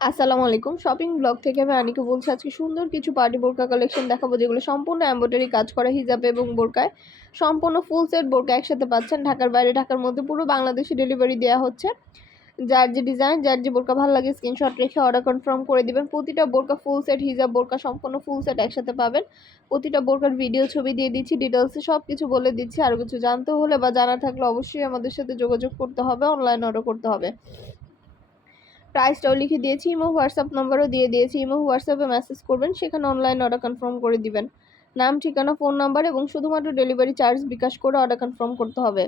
আসসালামু আলাইকুম। Shopping blog থেকে আমি আনিকে বলছি, আজকে সুন্দর কিছু পার্টি বোরকা কালেকশন দেখাবো, যেগুলো সম্পূর্ণ এম্ব্রয়ডারি কাজ করা, হিজাবে এবং বোরকায়। সম্পূর্ণ ফুল সেট বোরকা একসাথে পাচ্ছেন, ঢাকার বাইরে, ঢাকার মধ্যে পুরো বাংলাদেশে ডেলিভারি দেওয়া হচ্ছে। যার যে ডিজাইন যার যে বোরকা ভালো লাগে স্ক্রিনশট রেখে অর্ডার কনফার্ম করে দিবেন। প্রতিটা বোরকা ফুল সেট হিজাব, বোরকা সম্পূর্ণ ফুল সেট একসাথে পাবেন। প্রতিটা বোরকার ভিডিও ছবি দিয়ে দিচ্ছি ডিটেলসে সব কিছু বলে দিচ্ছি। আর কিছু জানতে হলে বা জানা থাকলে অবশ্যই আমাদের সাথে যোগাযোগ করতে হবে অনলাইন অর্ডার করতে হবে। প্রাইসটাও লিখে দিয়েছি ইমো হোয়াটসঅ্যাপ নাম্বারও দিয়ে দিয়েছি ইমো হোয়াটসঅ্যাপে মেসেজ করবেন সেখানে অনলাইন অর্ডার কনফার্ম করে দিবেন। নাম ঠিকানা ফোন নাম্বার এবং শুধুমাত্র ডেলিভারি চার্জ বিকাশ করে অর্ডার কনফার্ম করতে হবে।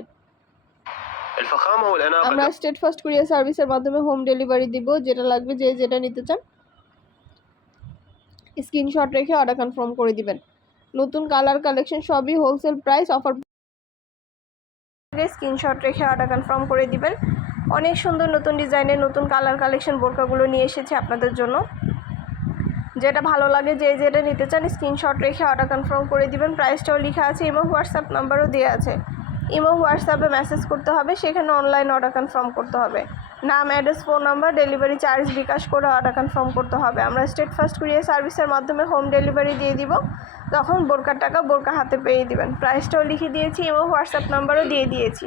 আমরা স্টেট ফার্স্ট কুরিয়ার সার্ভিসের মাধ্যমে হোম ডেলিভারি দিব যেটা লাগবে যে যেটা নিতে চান। স্ক্রিনশট রেখে অর্ডার কনফার্ম করে দিবেন। নতুন কালার কালেকশন সবই হোলসেল প্রাইস অফার স্ক্রিনশট রেখে অর্ডার কনফার্ম করে দিবেন। অনেক সুন্দর নতুন ডিজাইনের, নতুন কালার কালেকশন বোরকাগুলো নিয়ে এসেছি আপনাদের জন্য। যেটা ভালো লাগে যে যেটা নিতে চান স্ক্রিনশট রেখে অর্ডার কনফার্ম করে দিবেন। প্রাইসটাও লেখা আছে ইমো হোয়াটসঅ্যাপ নাম্বারও দেওয়া আছে। ইমো হোয়াটসঅ্যাপে মেসেজ করতে হবে, সেখানে অনলাইন অর্ডার কনফার্ম করতে হবে। নাম address phone number delivery charge bKash করে অর্ডার কনফার্ম করতে হবে। আমরা স্টেট ফার্স্ট কুরিয়ার সার্ভিসের মাধ্যমে হোম ডেলিভারি দিয়ে দিব। তখন বোরকার টাকা বোরকা হাতে পেয়ে দিবেন। প্রাইসটাও লিখে দিয়েছি এবং হোয়াটসঅ্যাপ নাম্বারও দিয়ে দিয়েছি।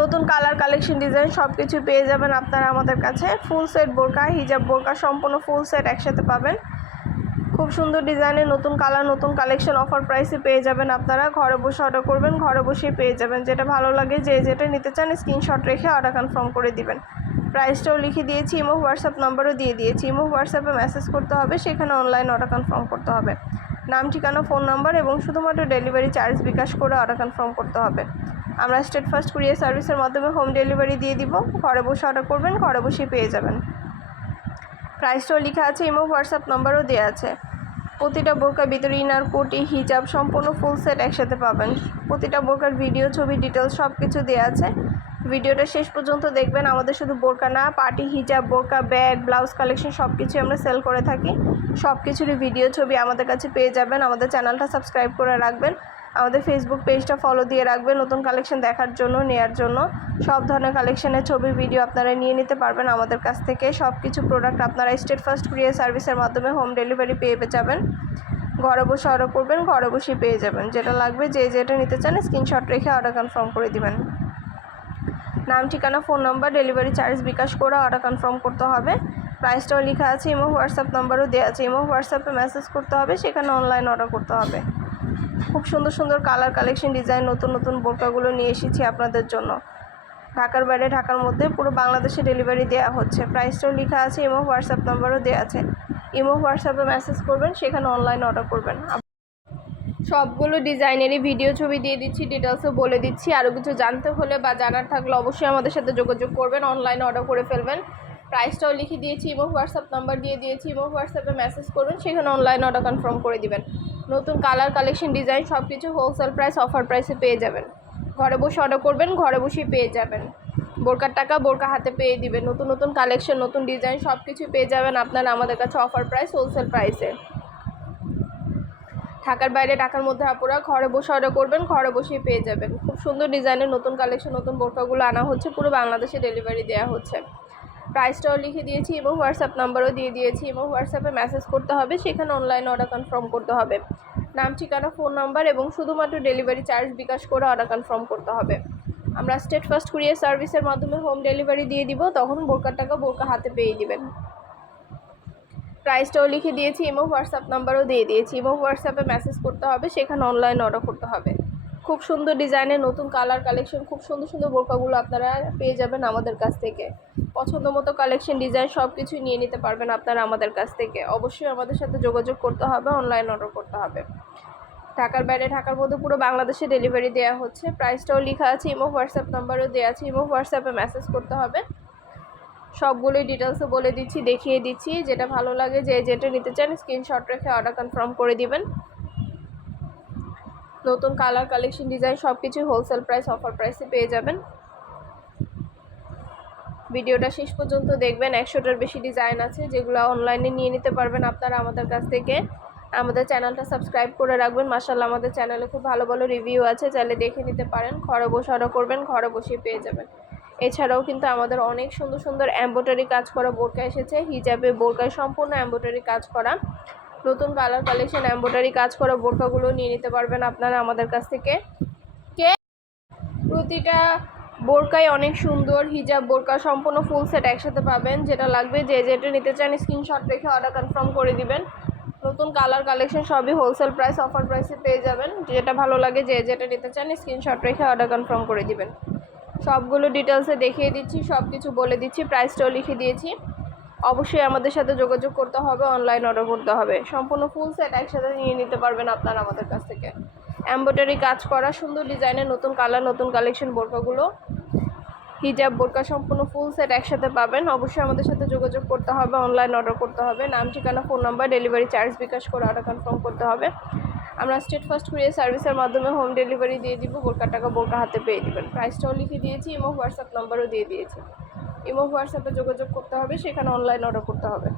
নতুন কালার কালেকশন ডিজাইন সব কিছু পেয়ে যাবেন আপনারা আমাদের কাছে। ফুল সেট বোরকা হিজাব বোরকা, সম্পূর্ণ ফুল সেট একসাথে পাবেন। খুব সুন্দর ডিজাইনের নতুন কালার নতুন কালেকশন অফার প্রাইসে পেয়ে যাবেন আপনারা। ঘরে বসে অর্ডার করবেন, ঘরে বসেই পেয়ে যাবেন। যেটা ভালো লাগে, যে যেটা নিতে চান স্ক্রিনশট রেখে অর্ডার কনফার্ম করে দিবেন। প্রাইসটাও লিখে দিয়েছি ইমো হোয়াটসঅ্যাপ নাম্বারও দিয়ে দিয়েছি। ইমো হোয়াটসঅ্যাপে মেসেজ করতে হবে, সেখানে অনলাইন অর্ডার কনফার্ম করতে হবে। নাম, ঠিকানা ফোন নাম্বার এবং শুধুমাত্র ডেলিভারি চার্জ বিকাশ করে অর্ডার কনফার্ম করতে হবে। আমরা স্টেট ফার্স্ট কুরিয়ার সার্ভিসের মাধ্যমে হোম ডেলিভারি দিয়ে দিব। ঘরে বসে অর্ডার করবেন, ঘরে বসেই পেয়ে যাবেন। প্রাইসটাও লেখা আছে ইমো হোয়াটসঅ্যাপ নাম্বারও দেওয়া আছে। প্রতিটা বোরকার ভিতরে ইনার কোটি হিজাব সম্পূর্ণ ফুল সেট একসাথে পাবেন। প্রতিটা বোরকার ভিডিও ছবি ডিটেলস সব কিছু দেওয়া আছে। ভিডিওটা শেষ পর্যন্ত দেখবেন। আমাদের শুধু বোরকা না পার্টি হিজাব বোরকা ব্যাগ ব্লাউজ কালেকশন সব কিছুই আমরা সেল করে থাকি। সব কিছুরই ভিডিও ছবি আমাদের কাছে পেয়ে যাবেন। আমাদের চ্যানেলটা সাবস্ক্রাইব করে রাখবেন। আমাদের ফেসবুক পেজটা ফলো দিয়ে রাখবেন, নতুন কালেকশন দেখার জন্য, নেয়ার জন্য। সব ধরনের কালেকশনের ছবি ভিডিও আপনারা নিয়ে নিতে পারবেন আমাদের কাছ থেকে। সব কিছু প্রোডাক্ট আপনারা স্টেট ফার্স্ট কুরিয়ার সার্ভিসের মাধ্যমে হোম ডেলিভারি পেয়ে যাবেন। ঘরে বসে অর্ডার করবেন, ঘরে বসেই পেয়ে যাবেন। যেটা লাগবে, যে যেটা নিতে চান স্ক্রিনশট রেখে অর্ডার কনফার্ম করে দিবেন। নাম, ঠিকানা phone number delivery charge bKash করে অর্ডার কনফার্ম করতে হবে। প্রাইসটাও লেখা আছে ইমো হোয়াটসঅ্যাপ নাম্বারও দেওয়া আছে। ইমো হোয়াটসঅ্যাপে মেসেজ করতে হবে, সেখানে অনলাইন অর্ডার করতে হবে। খুব সুন্দর সুন্দর কালার কালেকশন ডিজাইন নতুন নতুন বোরকাগুলো নিয়ে এসেছি আপনাদের জন্য। ঢাকার বাইরে, ঢাকার মধ্যে পুরো বাংলাদেশে ডেলিভারি দেওয়া হচ্ছে। প্রাইসটাও লেখা আছে ইমো হোয়াটসঅ্যাপ নাম্বারও দেওয়া আছে। ইমো হোয়াটসঅ্যাপে মেসেজ করবেন, সেখানে অনলাইন অর্ডার করবেন। সবগুলো ডিজাইনেরই ভিডিও ছবি দিয়ে দিচ্ছি ডিটেলসও বলে দিচ্ছি। আরও কিছু জানতে হলে বা জানার থাকলে অবশ্যই আমাদের সাথে যোগাযোগ করবেন অনলাইন অর্ডার করে ফেলবেন। প্রাইসটাও লিখে দিয়েছি এবং হোয়াটসঅ্যাপ নাম্বার দিয়ে দিয়েছি এবং হোয়াটসঅ্যাপে মেসেজ করবেন, সেখানে অনলাইন অর্ডার কনফার্ম করে দিবেন। নতুন কালার কালেকশন ডিজাইন সব কিছু হোলসেল প্রাইস অফার প্রাইসে পেয়ে যাবেন। ঘরে বসে অর্ডার করবেন, ঘরে বসেই পেয়ে যাবেন। বোরকার টাকা বোরকা হাতে পেয়ে দিবেন। নতুন নতুন কালেকশন নতুন ডিজাইন সব কিছু পেয়ে যাবেন আপনারা আমাদের কাছে অফার প্রাইস হোলসেল প্রাইসে ঢাকার বাইরে, ঢাকার মধ্যে আপুরা ঘরে বসে অর্ডার করবেন, ঘরে বসেই পেয়ে যাবেন। খুব সুন্দর ডিজাইনের নতুন কালেকশন নতুন বোরকাগুলো আনা হচ্ছে। পুরো বাংলাদেশে ডেলিভারি দেওয়া হচ্ছে। প্রাইসটাও লিখে দিয়েছি এবং হোয়াটসঅ্যাপ নাম্বারও দিয়ে দিয়েছি এবং হোয়াটসঅ্যাপে মেসেজ করতে হবে, সেখানে অনলাইন অর্ডার কনফার্ম করতে হবে। নাম, ঠিকানা ফোন নাম্বার এবং শুধুমাত্র ডেলিভারি চার্জ বিকাশ করে অর্ডার কনফার্ম করতে হবে। আমরা স্টেট ফার্স্ট কুরিয়ার সার্ভিসের মাধ্যমে হোম ডেলিভারি দিয়ে দিব, তখন বোরকার টাকা বোরকা হাতে পেয়ে দিবেন। প্রাইসটাও লিখে দিয়েছি এবং হোয়াটসঅ্যাপ নাম্বারও দিয়ে দিয়েছি এবং হোয়াটসঅ্যাপে মেসেজ করতে হবে, সেখানে অনলাইন অর্ডার করতে হবে। খুব সুন্দর ডিজাইনের নতুন কালার কালেকশন, খুব সুন্দর সুন্দর বোরকাগুলো আপনারা পেয়ে যাবেন আমাদের কাছ থেকে। পছন্দ মতো কালেকশন, ডিজাইন সব কিছুই নিয়ে নিতে পারবেন আপনারা আমাদের কাছ থেকে। অবশ্যই আমাদের সাথে যোগাযোগ করতে হবে, অনলাইন অর্ডার করতে হবে। ঢাকার বাইরে, ঢাকার মধ্যে পুরো বাংলাদেশে ডেলিভারি দেওয়া হচ্ছে। প্রাইসটাও লেখা আছে ইমো হোয়াটসঅ্যাপ নাম্বারও দেওয়া আছে ইমো হোয়াটসঅ্যাপে মেসেজ করতে হবে। সবগুলোই ডিটেলসে বলে দিচ্ছি, দেখিয়ে দিচ্ছি। যেটা ভালো লাগে, যে যেটা নিতে চান স্ক্রিনশট রেখে অর্ডার কনফার্ম করে দিবেন। নতুন কালার কালেকশন ডিজাইন সব কিছুই হোলসেল প্রাইস অফার প্রাইসে পেয়ে যাবেন। ভিডিওটা শেষ পর্যন্ত দেখবেন, একশোটার বেশি ডিজাইন আছে, যেগুলো অনলাইনে নিয়ে নিতে পারবেন আপনারা আমাদের কাছ থেকে। আমাদের চ্যানেলটা সাবস্ক্রাইব করে রাখবেন। মাসাল্লাহ আমাদের চ্যানেলে খুব ভালো ভালো রিভিউ আছে, চাইলে দেখে নিতে পারেন। ঘরে বসে অর্ডার করবেন, ঘরে বসে পেয়ে যাবেন। এছাড়াও কিন্তু আমাদের অনেক সুন্দর সুন্দর এম্ব্রয়ডারি কাজ করা বোরকা এসেছে। হিজাবে বোরকায় সম্পূর্ণ এম্ব্রয়ডারি কাজ করা। নতুন কালার কালেকশন এম্ব্রয়ডারি কাজ করা বোরকাগুলো নিয়ে নিতে পারবেন আপনারা আমাদের কাছ থেকে। কে? প্রতিটা বোরকাই অনেক সুন্দর, হিজাব বোরকা সম্পূর্ণ ফুল সেট একসাথে পাবেন। যেটা লাগবে যে যেটা নিতে চান স্ক্রিনশট রেখে অর্ডার কনফার্ম করে দিবেন। নতুন কালার কালেকশন সবই হোলসেল প্রাইস অফার প্রাইসে পেয়ে যাবেন। যেটা ভালো লাগে, যে যেটা নিতে চান স্ক্রিনশট রেখে অর্ডার কনফার্ম করে দিবেন। সবগুলো ডিটেলসে দেখিয়ে দিচ্ছি সব কিছু বলে দিচ্ছি প্রাইসটাও লিখে দিয়েছি। অবশ্যই আমাদের সাথে যোগাযোগ করতে হবে অনলাইন অর্ডার করতে হবে। সম্পূর্ণ ফুল সেট একসাথে নিয়ে নিতে পারবেন আপনারা আমাদের কাছ থেকে। এম্ব্রয়ডারি কাজ করা, সুন্দর ডিজাইনের নতুন কালার নতুন কালেকশন বোরকাগুলো হিজাব বোরকা সম্পূর্ণ ফুল সেট একসাথে পাবেন। অবশ্যই আমাদের সাথে যোগাযোগ করতে হবে অনলাইন অর্ডার করতে হবে। নাম, ঠিকানা phone number delivery charge bKash করে অর্ডার কনফার্ম করতে হবে। আমরা স্টেট ফার্স্ট কুরিয়ার সার্ভিসের মাধ্যমে হোম ডেলিভারি দিয়ে দিব বোরকার টাকা বোরকা হাতে পেয়ে দিবেন। প্রাইসটাও লিখে দিয়েছি এবং হোয়াটসঅ্যাপ নাম্বারও দিয়ে দিয়েছি। ইমো হোয়াটসঅ্যাপে যোগাযোগ করতে হবে সেখানে অনলাইন অর্ডার করতে হবে।